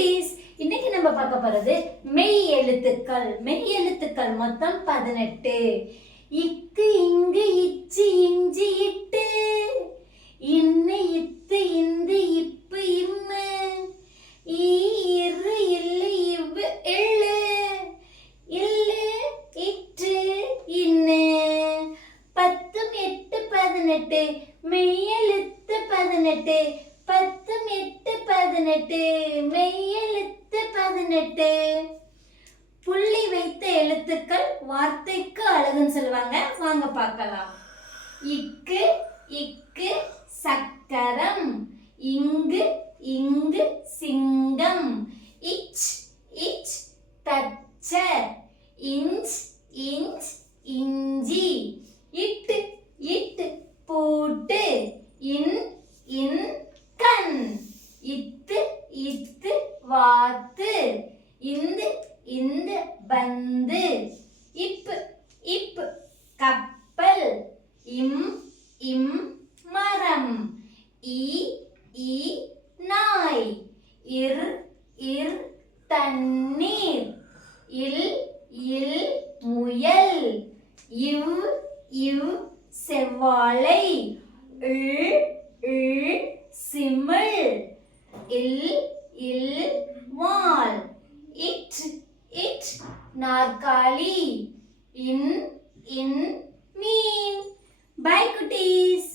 குட்டீஸ், இன்னைக்கு நம்ம பார்க்க போறது மெய் எழுத்துக்கள். மெய் எழுத்துக்கள் மொத்தம் 18. இக்கு இங்கு இச்சு இஞ்சி இட்டு, இன்னு இத்து இந்து இப்பு இம்மு, இரு இல்லு இவ்வு எள்ளு, இல்லு இற்று இன்னு. 10 8 18 மெய்யெழுத்து 18. 10 8 18 மெய்யெழுத்து 18. புள்ளி வைத்த எழுத்துக்கள் வார்த்தைக்கு அழகுன்னு சொல்லுவாங்க. வாங்க பார்க்கலாம். இக்கு இக்கு சக்கரம், இங்கு இங்கு சிங்கம், இச் இச் தச்சர், இஞ்ச் இஞ்ச் இஞ்சி, இட்டு இட்டு பூட்டு, இன் இன் கண், இத்து இத்து வாத்து, இந்து இந்த பந்து, இப்பு இப்பு கப்பல், இம் இம் மரம், இ இ நாய், இர் இர் தண்ணீர், இல் இல் முயல், இவ் இவ் செவ்வாழை, இல் இல் சிமிழ், இல் இல் வால், இட் இட் நாற்காலி, இன் இன் மீன். பை குட்டீஸ்.